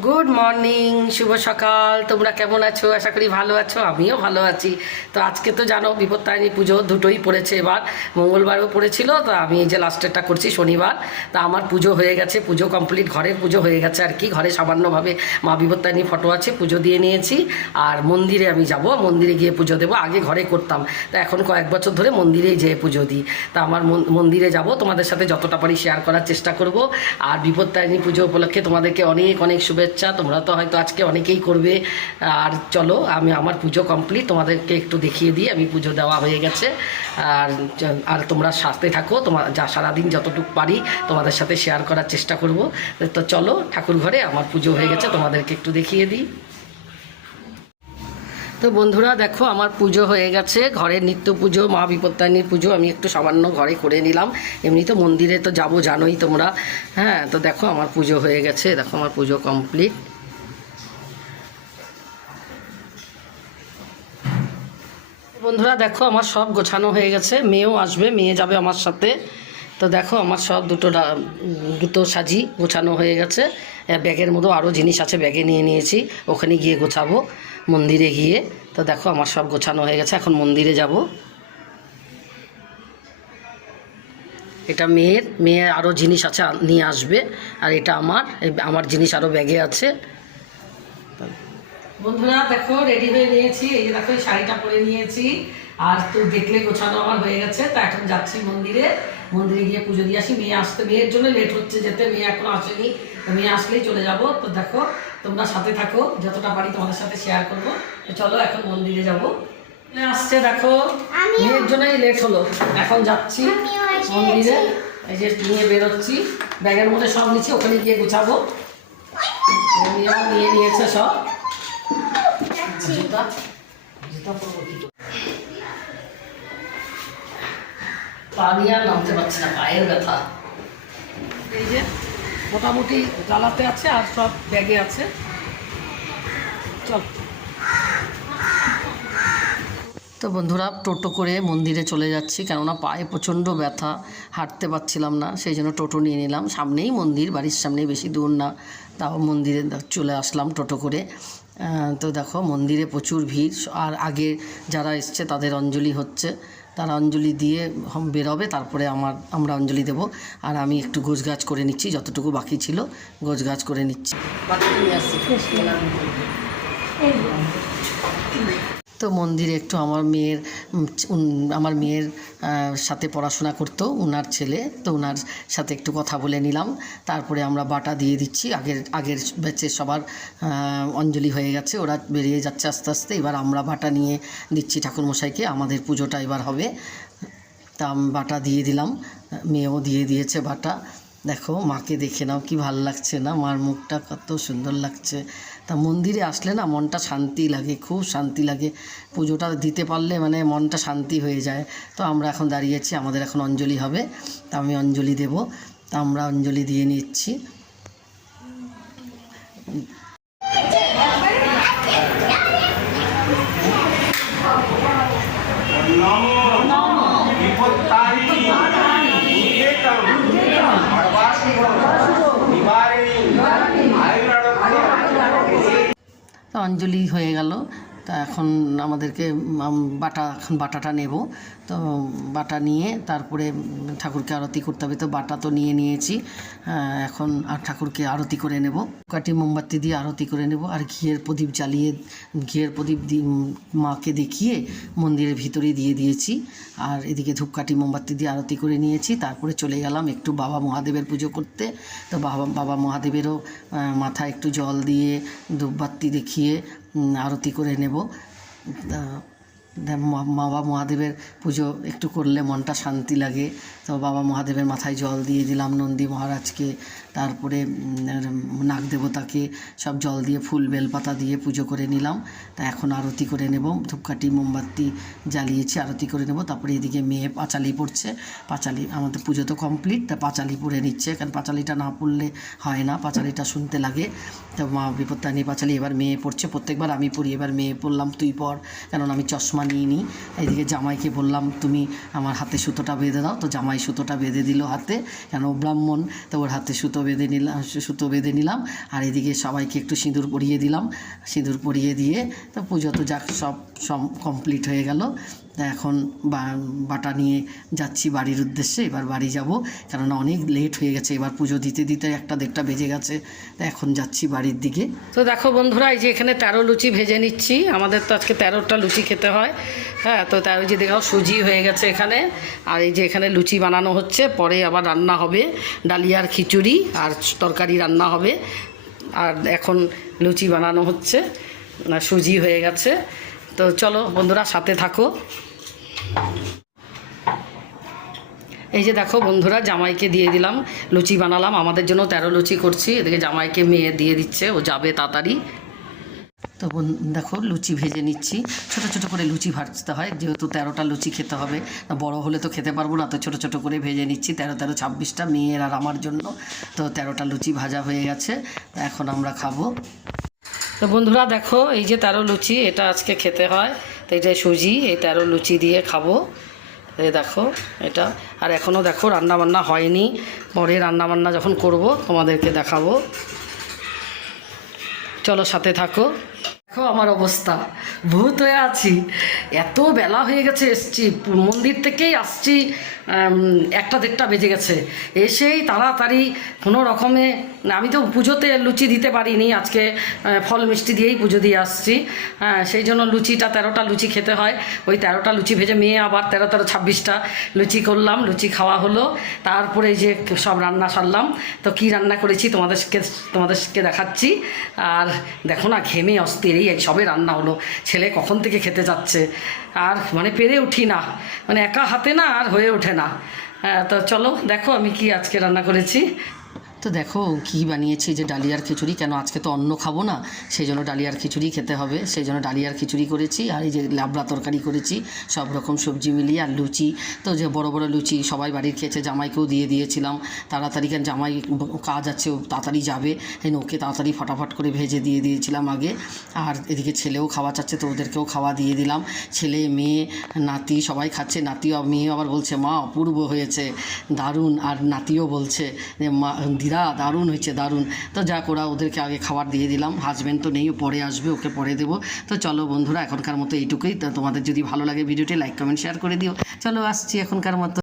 Good morning, শুভ সকাল। তোমরা কেমন আছো? আশা করি ভালো আছো, আমিও ভালো আছি। তো আজকে তো জানো বিপত্তারিণী পুজো দুটোই পড়েছে, এবার মঙ্গলবারও পড়েছিল, তো আমি এই যে লাস্টেরটা করছি শনিবার। তা আমার পুজো হয়ে গেছে, পুজো কমপ্লিট, ঘরের পুজো হয়ে গেছে আর কি। ঘরে সামান্যভাবে মা বিপত্তারিণী ফটো আছে, পুজো দিয়ে নিয়েছি। আর মন্দিরে আমি যাব, মন্দিরে গিয়ে পুজো দেবো। আগে ঘরে করতাম, তা এখন কয়েক বছর ধরে মন্দিরেই যেয়ে পুজো দিই। তা আমার মন্দিরে যাব, তোমাদের সাথে যতটা পারি শেয়ার করার চেষ্টা করব। আর বিপত্তারিণী পুজো উপলক্ষে তোমাদেরকে অনেক অনেক শুভেচ্ছা। তোমরা তো হয়তো আজকে অনেকেই করবে। আর চলো, আমি আমার পুজো কমপ্লিট, তোমাদেরকে একটু দেখিয়ে দিই। আমি পুজো দেওয়া হয়ে গেছে। আর আর তোমরা সাথে থাকো, তোমার যা সারাদিন যতটুকু পারি তোমাদের সাথে শেয়ার করার চেষ্টা করব। তো চলো, ঠাকুর ঘরে আমার পুজো হয়ে গেছে, তোমাদেরকে একটু দেখিয়ে দিই। তো বন্ধুরা দেখো, আমার পুজো হয়ে গেছে, ঘরের নিত্য পুজো, মা বিপত্তারিণীর পুজো আমি একটু সামান্য ঘরে করে নিলাম। এমনি তো মন্দিরে তো যাবো, জানোই তোমরা। হ্যাঁ, তো দেখো আমার পুজো হয়ে গেছে, দেখো আমার পুজো কমপ্লিট। বন্ধুরা দেখো, আমার সব গোছানো হয়ে গেছে, মেয়েও আসবে, মেয়ে যাবে আমার সাথে। তো দেখো আমার সব দুটো সাজি গোছানো হয়ে গেছে। ব্যাগের মধ্যে আরও জিনিস আছে, ব্যাগে নিয়ে নিয়েছি, ওখানে গিয়ে গোছাবো মন্দিরে গিয়ে। তো দেখো আমার সব গোছানো হয়ে গেছে, এখন মন্দিরে যাব। এটা মেয়ের আরও জিনিস আছে, নিয়ে আসবে। আর এটা আমার জিনিস আরও ব্যাগে আছে। বন্ধুরা দেখো, রেডি হয়ে নিয়েছি, এই যে দেখো এই শাড়িটা পরে নিয়েছি। আর তো দেখলে গোছানো আমার হয়ে গেছে। তা এখন যাচ্ছি মন্দিরে, মন্দিরে গিয়ে পুজো দিয়ে আসি। মেয়ের জন্য লেট হচ্ছে যেতে, মেয়ে এখনো আসেনি। তো মেয়ে আসলেই চলে যাব। তো দেখো তোমরা সাথে থাকো, যতটা পারি তোমাদের সাথে শেয়ার করবো। তো চলো এখন মন্দিরে যাব। আসছে দেখো, মেয়ের জন্যই লেট হলো, এখন যাচ্ছি মন্দিরে। এই যে নিয়ে বেরোচ্ছি, ব্যাগের মধ্যে সব নিচ্ছি, ওখানে গিয়ে গুছাবো। নিয়ে নিয়েছে সব। জুতা পরবো কি করে? পা নিয়ে আর নামতে পারছি না, পায়ের ব্যথা। এই যে মোটামুটি জ্বালাতে আছে, আর সব ব্যাগে আছে। চল। তো বন্ধুরা টোটো করে মন্দিরে চলে যাচ্ছি, কেননা পায়ে প্রচণ্ড ব্যথা, হাঁটতে পারছিলাম না, সেই জন্য টোটো নিয়ে নিলাম। সামনেই মন্দির, বাড়ির সামনেই, বেশি দূর না, তাও মন্দিরে চলে আসলাম টোটো করে। তো দেখো মন্দিরে প্রচুর ভিড়। আর আগে যারা এসছে তাদের অঞ্জলি হচ্ছে, তারা অঞ্জলি দিয়ে বেরোবে, তারপরে আমরা অঞ্জলি দেব। আর আমি একটু গোছগাছ করে নিচ্ছি, যতটুকু বাকি ছিল গোছগাছ করে নিচ্ছি। তো মন্দিরে একটু আমার মেয়ের সাথে পড়াশোনা করতো, ওনার ছেলে, তো ওনার সাথে একটু কথা বলে নিলাম। তারপরে আমরা বাটা দিয়ে দিচ্ছি। আগের ব্যাচের সবার অঞ্জলি হয়ে গেছে, ওরা বেরিয়ে যাচ্ছে আস্তে আস্তে। এবার আমরা বাটা নিয়ে দিচ্ছি ঠাকুরমশাইকে, আমাদের পুজোটা এবার হবে। তা বাটা দিয়ে দিলাম, মেয়েও দিয়ে দিয়েছে বাটা। দেখো মাকে দেখে নাও, কি ভালো লাগছে না, মার মুখটা কত সুন্দর লাগছে। তা মন্দিরে আসলে না মনটা শান্তি লাগে, খুব শান্তি লাগে। পুজোটা দিতে পারলে মানে মনটা শান্তি হয়ে যায়। তো আমরা এখন দাঁড়িয়েছি, আমাদের এখন অঞ্জলি হবে। তা আমি অঞ্জলি দেব, তা আমরা অঞ্জলি দিয়ে নিচ্ছি। অঞ্জলি হয়ে গেল। তা এখন আমাদেরকে বাটাটা নেব। তো বাটা নিয়ে তারপরে ঠাকুরকে আরতি করতে হবে। তো বাটা তো নিয়ে নিয়েছি, এখন আর ঠাকুরকে আরতি করে নেব। কাটি মোমবাতি দিয়ে আরতি করে নেব। আর ঘিয়ের প্রদীপ মাকে দেখিয়ে মন্দিরের ভিতরে দিয়ে দিয়েছি। আর এদিকে ধূপকাঠি মোমবাতি দিয়ে আরতি করে নিয়েছি। তারপরে চলে গেলাম একটু বাবা মহাদেবের পুজো করতে। তো বাবা মহাদেবেরও মাথায় একটু জল দিয়ে ধূপবাতি দেখিয়ে আরতি করে নেব। বাবা মহাদেবের পুজো একটু করলে মনটা শান্তি লাগে। তো বাবা মহাদেবের মাথায় জল দিয়ে দিলাম, নন্দী মহারাজকে, তারপরে নাগদেবতাকে সব জল দিয়ে ফুল বেলপাতা দিয়ে পুজো করে নিলাম। তা এখন আরতি করে নেব, ধূপকাঠি মোমবাতি জ্বালিয়েছি, আরতি করে নেব। তারপরে এদিকে মেয়ে পাঁচালি পড়ছে। আমাদের পুজো তো কমপ্লিট, তা পাঁচালি পড়ে নিচ্ছে, কারণ পাঁচালিটা না পড়লে হয় না, পাঁচালিটা শুনতে লাগে। তো মা বিপত্তারিণী পাঁচালি এবার মেয়ে পড়ছে, প্রত্যেকবার আমি পড়ি, এবার মেয়ে পড়লাম, তুই পড়, কারণ আমি চশমা মানিয়ে নিই। এইদিকে জামাইকে বললাম তুমি আমার হাতে সুতোটা বেঁধে দাও, তো জামাই সুতোটা বেঁধে দিল হাতে, কেন ও ব্রাহ্মণ, তো ওর হাতে সুতো বেঁধে নিলাম। আর এদিকে সবাইকে একটু সিঁদুর পরিয়ে দিলাম, সিঁদুর পরিয়ে দিয়ে তো পুজো তো যাক সব কমপ্লিট হয়ে গেল। এখন বাটা নিয়ে যাচ্ছি বাড়ির উদ্দেশ্যে। এবার বাড়ি যাব, কেননা অনেক লেট হয়ে গেছে, এবার পুজো দিতে দিতে 1-1:30 বেজে গেছে। তো এখন যাচ্ছি বাড়ির দিকে। তো দেখো বন্ধুরা, এই যে এখানে 13 লুচি ভেজে নিচ্ছি। আমাদের তো আজকে 13টা লুচি খেতে হয়। হ্যাঁ, তো 13 যে দেখাও সুজি হয়ে গেছে এখানে। আর এই যে এখানে লুচি বানানো হচ্ছে, পরে আবার রান্না হবে ডালিয়ার খিচুড়ি আর তরকারি রান্না হবে। আর এখন লুচি বানানো হচ্ছে, সুজি হয়ে গেছে। তো চলো বন্ধুরা, সাথে থাকো। এই যে দেখো বন্ধুরা, জামাইকে দিয়ে দিলাম, লুচি বানালাম, আমাদের জন্য 13 লুচি করছি। এদিকে জামাইকে মেয়ে দিয়ে দিচ্ছে, ও যাবে তাড়াতাড়ি। তো দেখো লুচি ভেজে নিচ্ছি, ছোট ছোট করে লুচি ভাজতে হয়, যেহেতু 13টা লুচি খেতে হবে, বড় হলে তো খেতে পারবো না, তো ছোট ছোট করে ভেজে নিচ্ছি। 13 26টা মেয়ের আর আমার জন্য। তো 13টা লুচি ভাজা হয়ে গেছে, এখন আমরা খাবো। তো বন্ধুরা দেখো, এই যে 13 লুচি, এটা আজকে খেতে হয়। তো এটা সুজি, এই 13 লুচি দিয়ে খাবো। এই দেখো এটা। আর এখনও দেখো রান্নাবান্না হয়নি, পরে রান্নাবান্না যখন করব তোমাদেরকে দেখাবো। চলো সাথে থাকো। দেখো আমার অবস্থা, ভূত হয়ে আছি। এত বেলা হয়ে গেছে, এসছি মন্দির থেকেই আসছি 1-1:30 বেজে গেছে। এসেই তাড়াতাড়ি কোনো রকমে, আমি তো পুজোতে লুচি দিতে পারিনি, আজকে ফল মিষ্টি দিয়েই পুজো দিয়ে আসছি। হ্যাঁ, সেই জন্য লুচিটা 13টা লুচি খেতে হয়। ওই 13টা লুচি ভেজে মেয়ে আবার 13 26টা লুচি করলাম, লুচি খাওয়া হলো। তারপরে এই যে সব রান্না সারলাম। তো কী রান্না করেছি তোমাদেরকে দেখাচ্ছি। আর দেখো না, ঘেমে অস্থির, এই সবে রান্না হলো। ছেলে কখন থেকে খেতে যাচ্ছে, আর মানে পেরে উঠি না, মানে একা হাতে না আর হয়ে ওঠে না। তো চলো দেখো আমি কি আজকে রান্না করেছি। তো দেখো কী বানিয়েছি, যে ডালিয়ার খিচুড়ি, কেন আজকে তো অন্ন খাবো না, সেই জন্য ডালিয়ার খিচুড়ি খেতে হবে, সেই জন্য ডালিয়ার খিচুড়ি করেছি। আর এই যে লাবড়া তরকারি করেছি, সব রকম সবজি মিলিয়ে। আর লুচি তো যে বড় বড় লুচি সবাই বাড়ির খেয়েছে, জামাইকেও দিয়ে দিয়েছিলাম তাড়াতাড়ি, কেন জামাই কাজ আছে, ও তাড়াতাড়ি যাবে, ওকে তাড়াতাড়ি ফটাফট করে ভেজে দিয়ে দিয়েছিলাম আগে। আর এদিকে ছেলেও খাওয়া চাচ্ছে, তো ওদেরকেও খাওয়া দিয়ে দিলাম। ছেলে মেয়ে নাতি সবাই খাচ্ছে, নাতিও মেয়ে আবার বলছে মা অপূর্ব হয়েছে, দারুণ। আর নাতিও বলছে যে মা দারুণ হয়েছে, দারুণ। তো যাক, ওদেরকে আগে খাবার দিয়ে দিলাম। হাজব্যান্ড তো নেই, পরে আসবে, ওকে পরে দেবো। তো চলো বন্ধুরা, এখনকার মতো এইটুকুই। তো তোমাদের যদি ভালো লাগে ভিডিওটি লাইক কমেন্ট শেয়ার করে দিও। চলো আসছি এখনকার মতো।